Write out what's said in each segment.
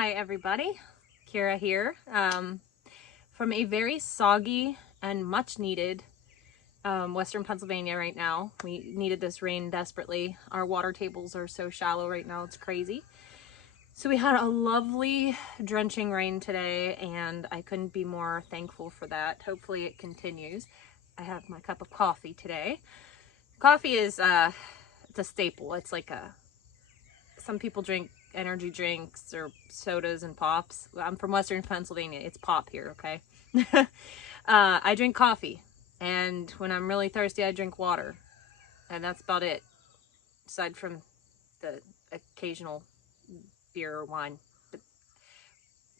Hi everybody, Kira here, from a very soggy and much needed Western Pennsylvania right now. We needed this rain desperately. Our water tables are so shallow right now, it's crazy. So we had a lovely drenching rain today and I couldn't be more thankful for that. Hopefully it continues. I have my cup of coffee today. Coffee is, it's a staple. It's like some people drink energy drinks or sodas and pops. I'm from Western Pennsylvania. It's pop here, okay? I drink coffee, and when I'm really thirsty, I drink water, and that's about it, aside from the occasional beer or wine. But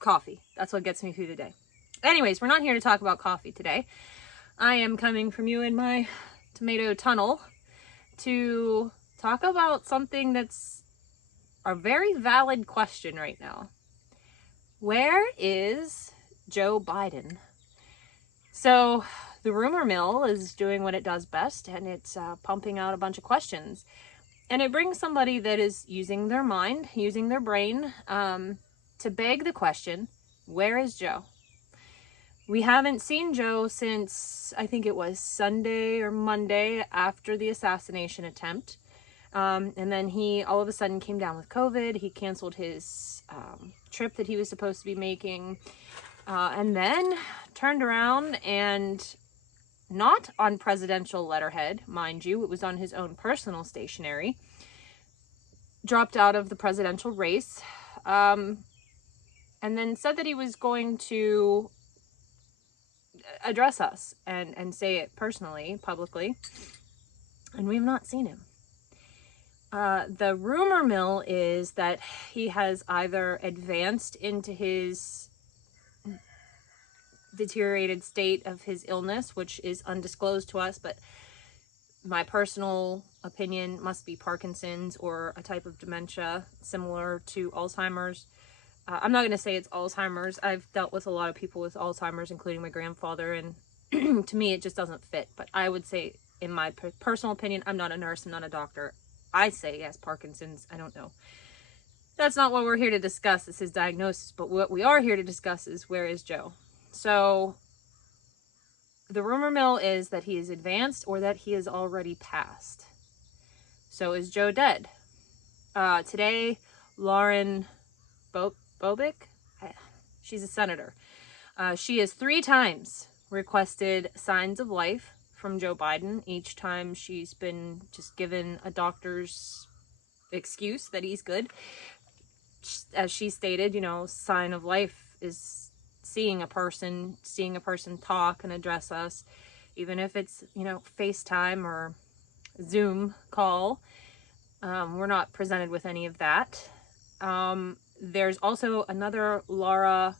coffee, that's what gets me through the day. Anyways, we're not here to talk about coffee today. I am coming from you in my tomato tunnel to talk about something that's a very valid question right now. Where is Joe Biden? So the rumor mill is doing what it does best, and it's pumping out a bunch of questions. And it brings somebody that is using their mind, using their brain, to beg the question, where is Joe? We haven't seen Joe since, I think it was Sunday or Monday after the assassination attempt. And then he all of a sudden came down with COVID. He canceled his trip that he was supposed to be making, and then turned around and, not on presidential letterhead, mind you, it was on his own personal stationery, dropped out of the presidential race, and then said that he was going to address us and say it personally, publicly, and we've not seen him. The rumor mill is that he has either advanced into his deteriorated state of his illness, which is undisclosed to us, but my personal opinion must be Parkinson's or a type of dementia similar to Alzheimer's. I'm not going to say it's Alzheimer's. I've dealt with a lot of people with Alzheimer's, including my grandfather, and to me it just doesn't fit. But I would say, in my personal opinion, I'm not a nurse, I'm not a doctor, I say yes, Parkinson's. I don't know. That's not what we're here to discuss. It's his diagnosis. But what we are here to discuss is, where is Joe? So the rumor mill is that he is advanced or that he is already passed. So is Joe dead? Today, Lauren Bobick, she's a senator. She has 3 times requested signs of life from Joe Biden. Each time she's been just given a doctor's excuse that he's good. As she stated, you know, sign of life is seeing a person talk and address us, even if it's, you know, FaceTime or Zoom call. We're not presented with any of that. There's also another Laura,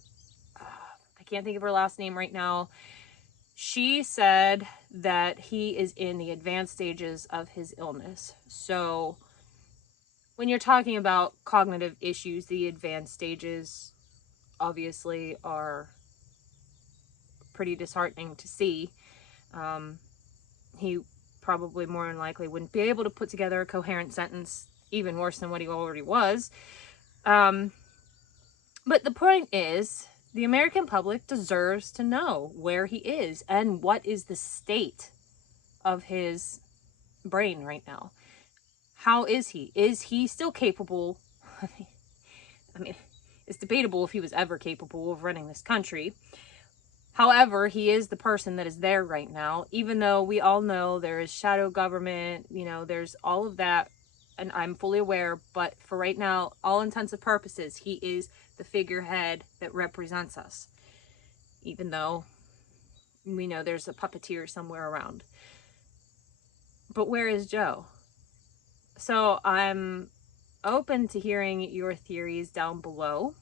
I can't think of her last name right now. She said that he is in the advanced stages of his illness. So when you're talking about cognitive issues, the advanced stages obviously are pretty disheartening to see. He probably more than likely wouldn't be able to put together a coherent sentence, even worse than what he already was. But the point is, the American public deserves to know where he is and what is the state of his brain right now. How is he? Is he still capable? I mean, it's debatable if he was ever capable of running this country. However, he is the person that is there right now, even though we all know there is shadow government, you know, there's all of that, and I'm fully aware, but for right now, all intents and purposes, he is the figurehead that represents us, even though we know there's a puppeteer somewhere around. But where is Joe? So I'm open to hearing your theories down below.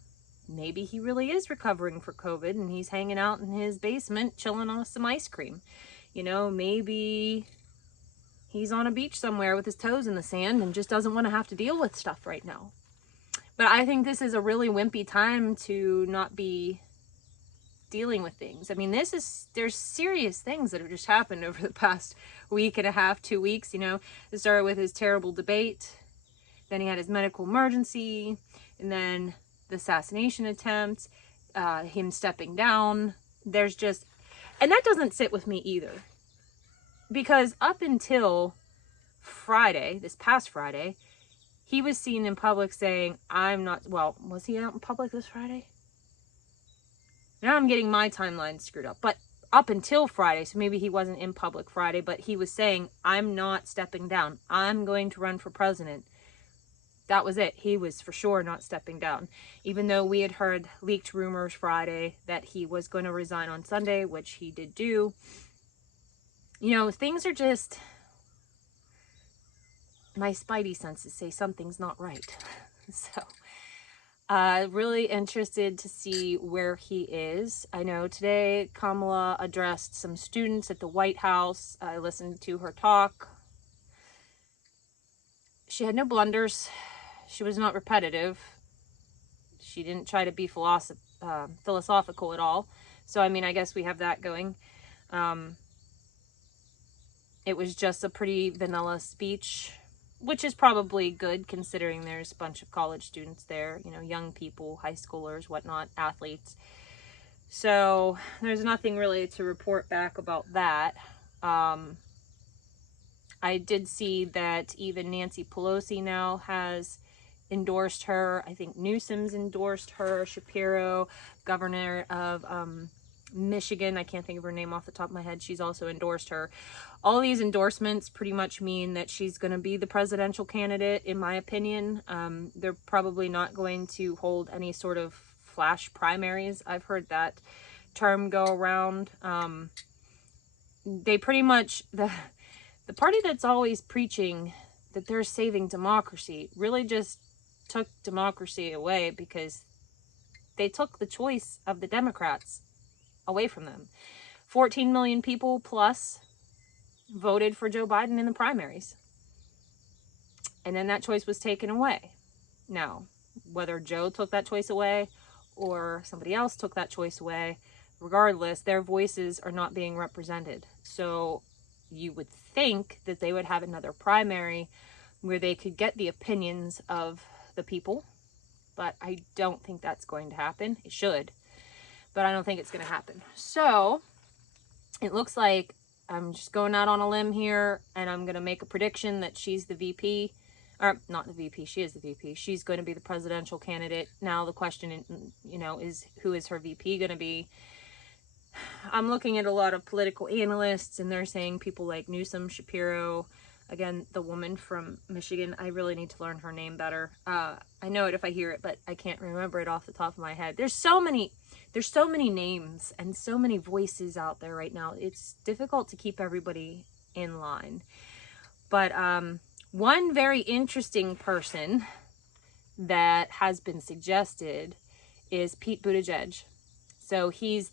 Maybe he really is recovering for COVID and he's hanging out in his basement chilling on some ice cream. You know, maybe he's on a beach somewhere with his toes in the sand and just doesn't want to have to deal with stuff right now. But I think this is a really wimpy time to not be dealing with things. I mean, there's serious things that have just happened over the past week and a half, 2 weeks, you know. It started with his terrible debate, then he had his medical emergency, and then the assassination attempt, him stepping down. There's just, and that doesn't sit with me either. Because up until Friday, this past Friday, he was seen in public saying, I'm not, well, was he out in public this Friday? Now I'm getting my timeline screwed up. But up until Friday, so maybe he wasn't in public Friday, but he was saying, I'm not stepping down. I'm going to run for president. That was it. He was for sure not stepping down. Even though we had heard leaked rumors Friday that he was going to resign on Sunday, which he did do. You know, things are just, my spidey senses say something's not right. So, really interested to see where he is. I know today Kamala addressed some students at the White House. I listened to her talk. She had no blunders. She was not repetitive. She didn't try to be philosophical at all. So, I mean, I guess we have that going. It was just a pretty vanilla speech, which is probably good considering there's a bunch of college students there, you know, young people, high schoolers, whatnot, athletes. So there's nothing really to report back about that. I did see that even Nancy Pelosi now has endorsed her. I think Newsom's endorsed her. Shapiro, governor of Michigan, I can't think of her name off the top of my head, she's also endorsed her. All these endorsements pretty much mean that she's going to be the presidential candidate, in my opinion. They're probably not going to hold any sort of flash primaries. I've heard that term go around. They pretty much, the party that's always preaching that they're saving democracy really just took democracy away, because they took the choice of the Democrats away from them. 14 million people plus voted for Joe Biden in the primaries. And then that choice was taken away. Now, whether Joe took that choice away or somebody else took that choice away, regardless, their voices are not being represented. So you would think that they would have another primary where they could get the opinions of the people, but I don't think that's going to happen. It should, but I don't think it's going to happen. So it looks like I'm just going out on a limb here, and I'm going to make a prediction that she's the VP, or not the VP, she is the VP. She's going to be the presidential candidate. Now the question, you know, is who is her VP going to be? I'm looking at a lot of political analysts, and they're saying people like Newsom, Shapiro, again, the woman from Michigan. I really need to learn her name better. I know it if I hear it, but I can't remember it off the top of my head. There's so many names and so many voices out there right now. It's difficult to keep everybody in line. But one very interesting person that has been suggested is Pete Buttigieg. So he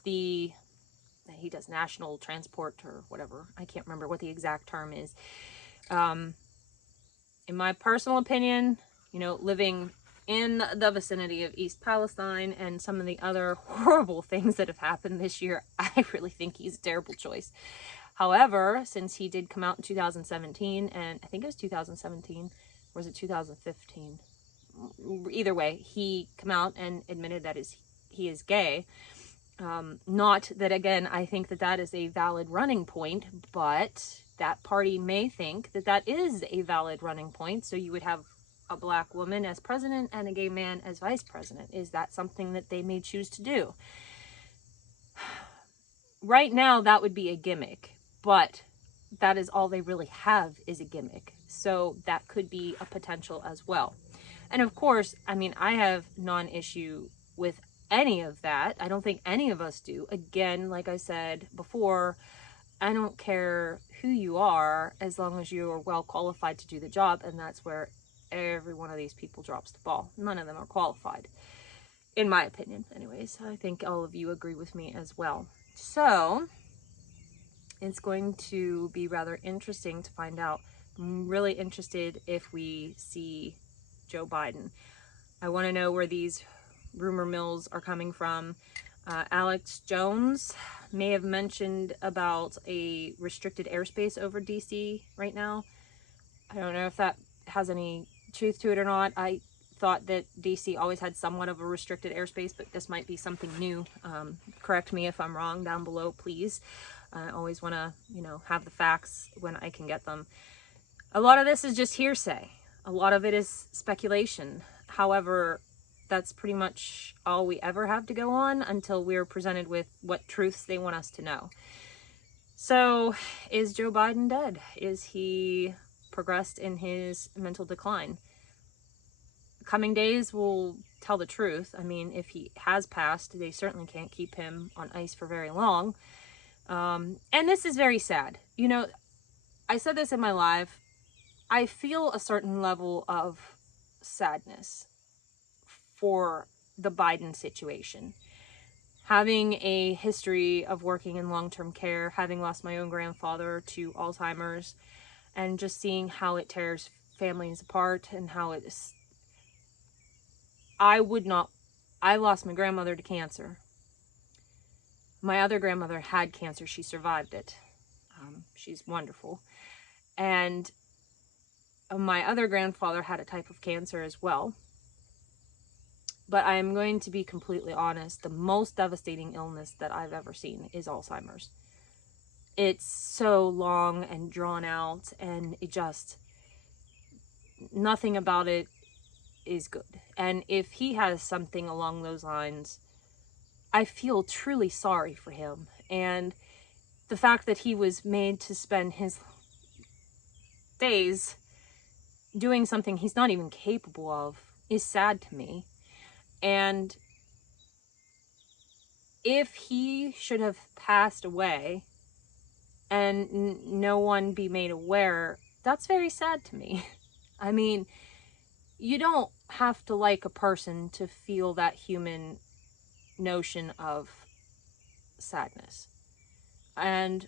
does national transport or whatever. I can't remember what the exact term is. In my personal opinion, you know, living in the vicinity of East Palestine and some of the other horrible things that have happened this year, I really think he's a terrible choice. However, since he did come out in 2017, and I think it was 2017, or was it 2015? Either way, he came out and admitted that he is gay. Not that, again, I think that that is a valid running point, but that party may think that that is a valid running point. So you would have a black woman as president and a gay man as vice president. Is that something that they may choose to do? Right now, that would be a gimmick, but that is all they really have, is a gimmick. So that could be a potential as well. And of course, I mean, I have non-issue with any of that. I don't think any of us do. Again, like I said before, I don't care who you are as long as you are well qualified to do the job, and that's where every one of these people drops the ball. None of them are qualified, in my opinion. Anyways, I think all of you agree with me as well. So it's going to be rather interesting to find out. I'm really interested if we see Joe Biden. I want to know where these rumor mills are coming from. Alex Jones may have mentioned about a restricted airspace over DC right now. I don't know if that has any truth to it or not. I thought that DC always had somewhat of a restricted airspace, but this might be something new. Correct me if I'm wrong down below, please. I always want to, you know, have the facts when I can get them. A lot of this is just hearsay. A lot of it is speculation. However, that's pretty much all we ever have to go on until we're presented with what truths they want us to know. So, is Joe Biden dead? Is he progressed in his mental decline? Coming days will tell the truth. I mean, if he has passed, they certainly can't keep him on ice for very long. And this is very sad. You know, I said this in my live. I feel a certain level of sadness for the Biden situation. Having a history of working in long-term care, having lost my own grandfather to Alzheimer's, and just seeing how it tears families apart and how it is. I lost my grandmother to cancer. My other grandmother had cancer. She survived it. She's wonderful. And my other grandfather had a type of cancer as well. But I am going to be completely honest. The most devastating illness that I've ever seen is Alzheimer's. It's so long and drawn out, and it just, nothing about it is good. And if he has something along those lines, I feel truly sorry for him. And the fact that he was made to spend his days doing something he's not even capable of is sad to me. And if he should have passed away and no one be made aware, that's very sad to me. I mean, you don't have to like a person to feel that human notion of sadness. And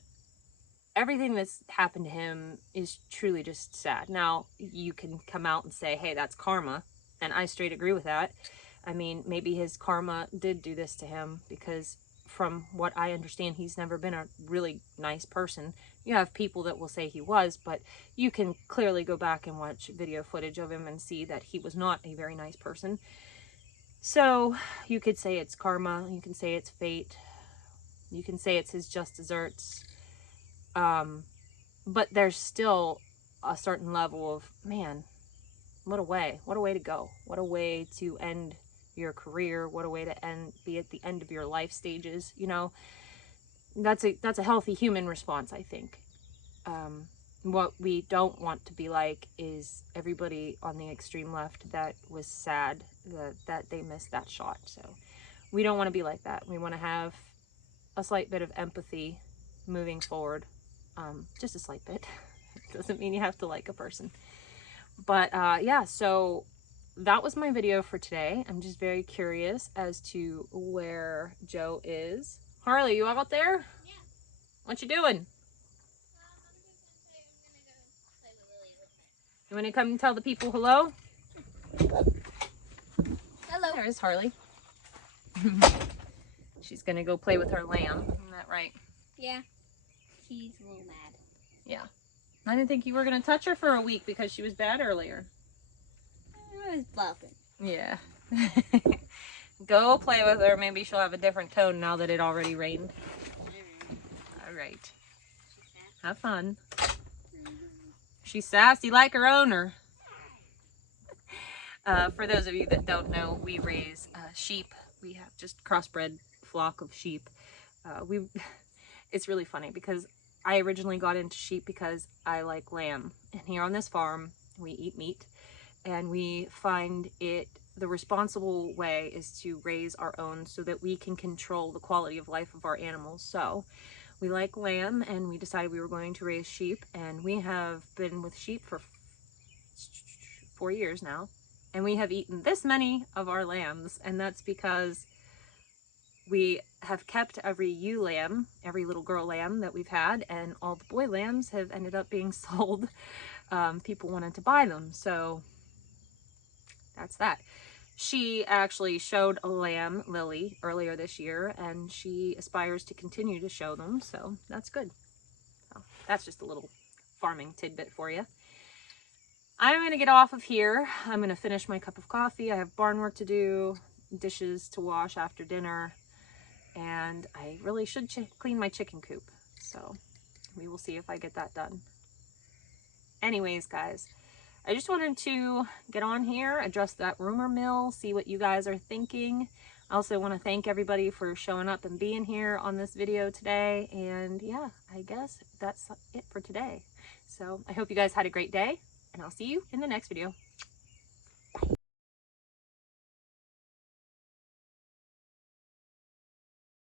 everything that's happened to him is truly just sad. Now, you can come out and say, hey, that's karma. And I straight agree with that. I mean, maybe his karma did do this to him, because from what I understand, he's never been a really nice person. You have people that will say he was, but you can clearly go back and watch video footage of him and see that he was not a very nice person. So you could say it's karma, you can say it's fate, you can say it's his just desserts. But there's still a certain level of, man, what a way to go. What a way to end your career. What a way to be at the end of your life stages. You know, that's a healthy human response, I think. What we don't want to be like is everybody on the extreme left that was sad that they missed that shot. So we don't want to be like that. We want to have a slight bit of empathy moving forward. Just a slight bit. Doesn't mean you have to like a person. But yeah, so that was my video for today. I'm just very curious as to where Joe is. Harley, you out there? Yeah. What you doing? You want to come and tell the people hello? Hello. There's Harley. She's going to go play with her lamb. Isn't that right? Yeah. She's a little mad. Yeah. I didn't think you were going to touch her for a week because she was bad earlier. I was bluffing. Yeah. Go play with her. Maybe she'll have a different tone now that it already rained. All right. Have fun. She's sassy like her owner. For those of you that don't know, we raise sheep. We have just crossbred flock of sheep. It's really funny because I originally got into sheep because I like lamb. And here on this farm, we eat meat. And we find it, the responsible way is to raise our own so that we can control the quality of life of our animals. So we like lamb, and we decided we were going to raise sheep. And we have been with sheep for 4 years now. And we have eaten this many of our lambs. And that's because we have kept every ewe lamb, every little girl lamb that we've had, and all the boy lambs have ended up being sold. People wanted to buy them, so that's that. She actually showed a lamb, Lily, earlier this year, and she aspires to continue to show them, so that's good. So that's just a little farming tidbit for you. I'm gonna get off of here. I'm gonna finish my cup of coffee. I have barn work to do, dishes to wash after dinner, and I really should clean my chicken coop. So we will see if I get that done. Anyways, guys, I just wanted to get on here, address that rumor mill, see what you guys are thinking. I also want to thank everybody for showing up and being here on this video today. And yeah, I guess that's it for today. So I hope you guys had a great day, and I'll see you in the next video.